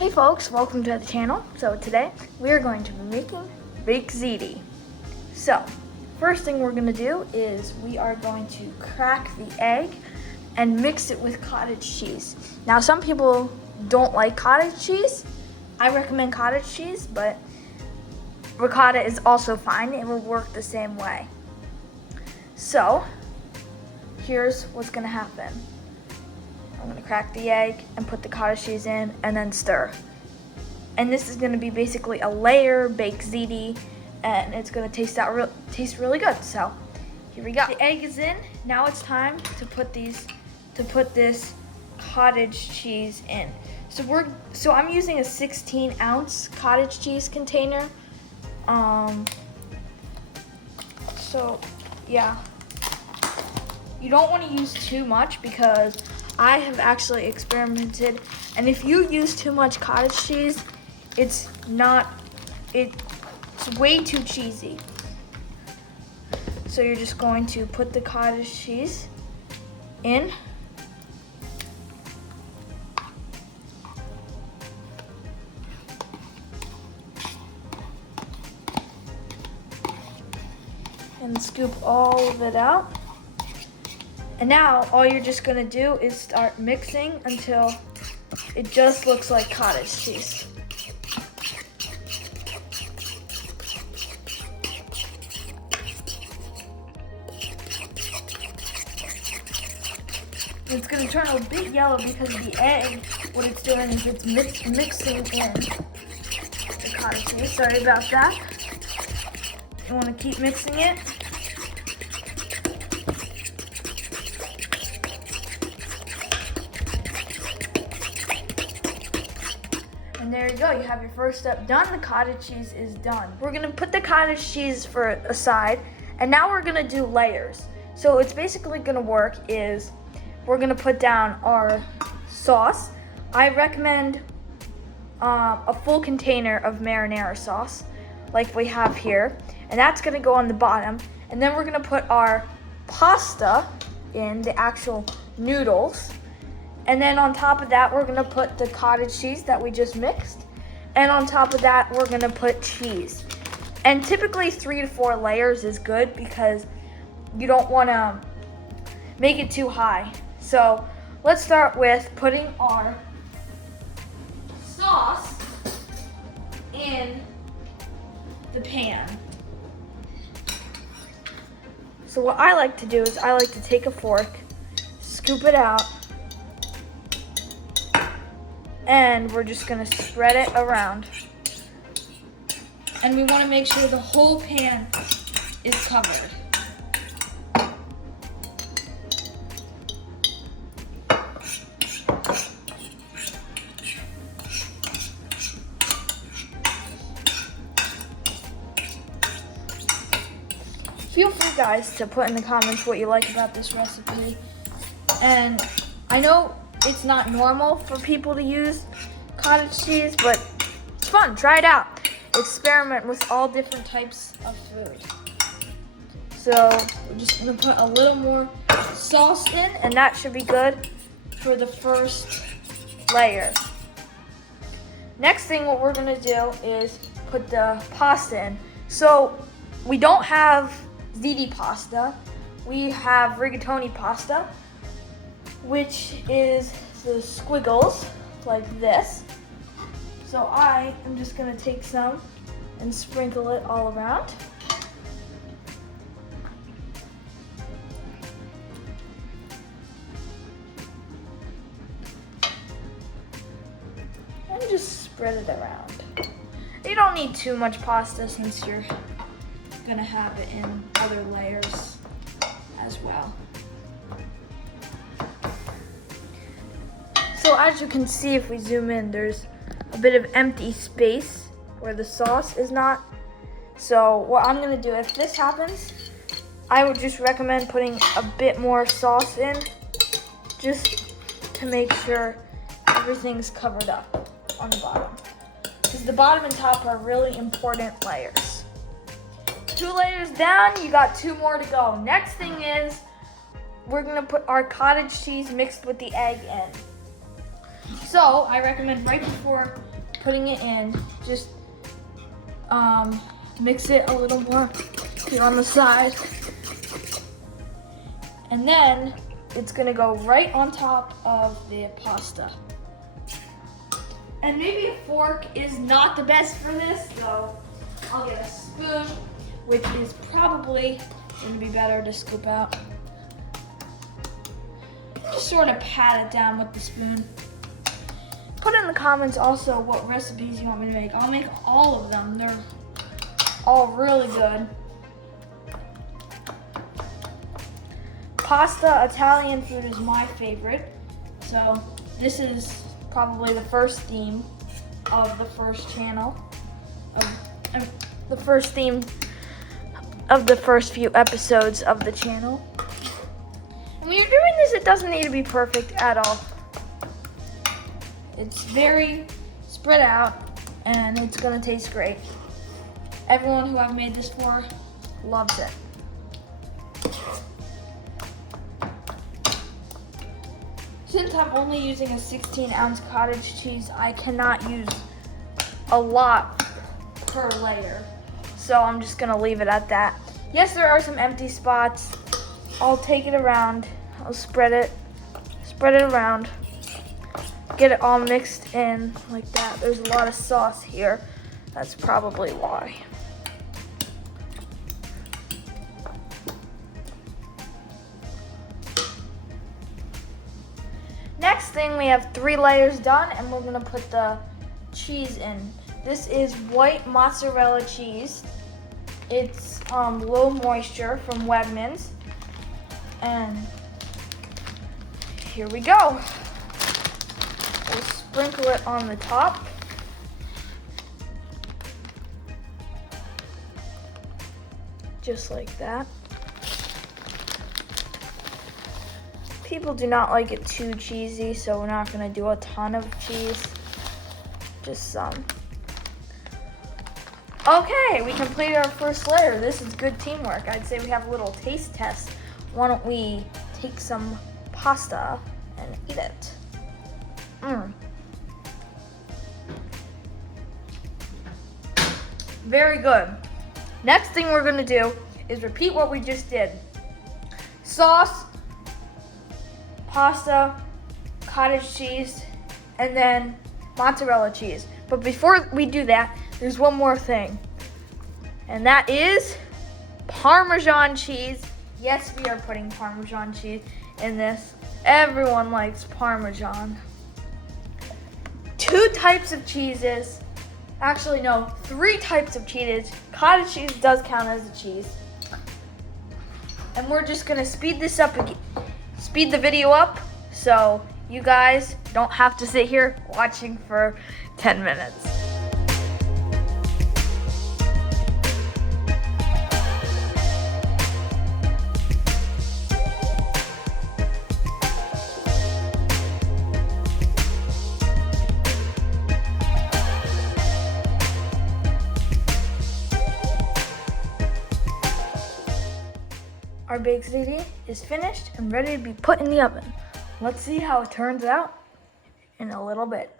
Hey folks, welcome to the channel. So today we are going to be making baked ziti. So first thing we're going to do is we are going to crack the egg and mix it with cottage cheese. Now some people don't like cottage cheese. I recommend cottage cheese, but ricotta is also fine. It will work the same way. So here's what's going to happen. I'm gonna crack the egg and put the cottage cheese in and then stir. And this is gonna be basically a layer baked ziti, and it's gonna taste really good. So here we go. The egg is in. Now it's time to put this cottage cheese in. So I'm using a 16-ounce cottage cheese container. So yeah, you don't want to use too much because I have actually experimented, and if you use too much cottage cheese, it's way too cheesy. So you're just going to put the cottage cheese in. And scoop all of it out. And now all you're just gonna do is start mixing until it just looks like cottage cheese. It's gonna turn a bit yellow because the egg, what it's doing is it's mixing in the cottage cheese. Sorry about that. You wanna keep mixing it. And there you go, you have your first step done. The cottage cheese is done. We're gonna put the cottage cheese aside, and now we're gonna do layers. So it's basically gonna work is, we're gonna put down our sauce. I recommend a full container of marinara sauce, like we have here, and that's gonna go on the bottom. And then we're gonna put our pasta in, the actual noodles. And then on top of that, we're gonna put the cottage cheese that we just mixed. And on top of that, we're gonna put cheese. And typically 3 to 4 layers is good because you don't wanna make it too high. So let's start with putting our sauce in the pan. So what I like to do is I like to take a fork, scoop it out, and we're just gonna spread it around. And we wanna make sure the whole pan is covered. Feel free, guys, to put in the comments what you like about this recipe. And I know it's not normal for people to use cottage cheese, but it's fun. Try it out. Experiment with all different types of food. So we're just gonna put a little more sauce in, and that should be good for the first layer. Next thing, what we're gonna do is put the pasta in. So we don't have ziti pasta. We have rigatoni pasta, which is the squiggles like this. So I am just gonna take some and sprinkle it all around. And just spread it around. You don't need too much pasta since you're gonna have it in other layers as well. So as you can see, if we zoom in, there's a bit of empty space where the sauce is not. So what I'm gonna do, if this happens, I would just recommend putting a bit more sauce in, just to make sure everything's covered up on the bottom. Because the bottom and top are really important layers. 2 layers down, you got 2 more to go. Next thing is, we're gonna put our cottage cheese mixed with the egg in. So I recommend right before putting it in, just mix it a little more here on the side. And then it's gonna go right on top of the pasta. And maybe a fork is not the best for this, so I'll get a spoon, which is probably gonna be better to scoop out. Just sort of pat it down with the spoon. Put in the comments also what recipes you want me to make. I'll make all of them. They're all really good. Pasta, Italian food is my favorite. So this is probably the first theme of the first channel. The first theme of the first few episodes of the channel. And when you're doing this, it doesn't need to be perfect at all. It's very spread out and it's gonna taste great. Everyone who I've made this for loves it. Since I'm only using a 16-ounce cottage cheese, I cannot use a lot per layer. So I'm just gonna leave it at that. Yes, there are some empty spots. I'll take it around. I'll spread it around. Get it all mixed in like that. There's a lot of sauce here. That's probably why. Next thing, we have 3 layers done, and we're gonna put the cheese in. This is white mozzarella cheese. It's low moisture from Wegmans. And here we go. We'll sprinkle it on the top. Just like that. People do not like it too cheesy, so we're not gonna do a ton of cheese, just some. Okay, we completed our first layer. This is good teamwork. I'd say we have a little taste test. Why don't we take some pasta and eat it? Very good. Next thing we're gonna do is repeat what we just did. Sauce, pasta, cottage cheese, and then mozzarella cheese. But before we do that, there's one more thing. And that is Parmesan cheese. Yes, we are putting Parmesan cheese in this. Everyone likes Parmesan. 2 types of cheeses. Actually, no, 3 types of cheeses. Cottage cheese does count as a cheese. And we're just gonna speed the video up so you guys don't have to sit here watching for 10 minutes. Our baked ziti is finished and ready to be put in the oven. Let's see how it turns out in a little bit.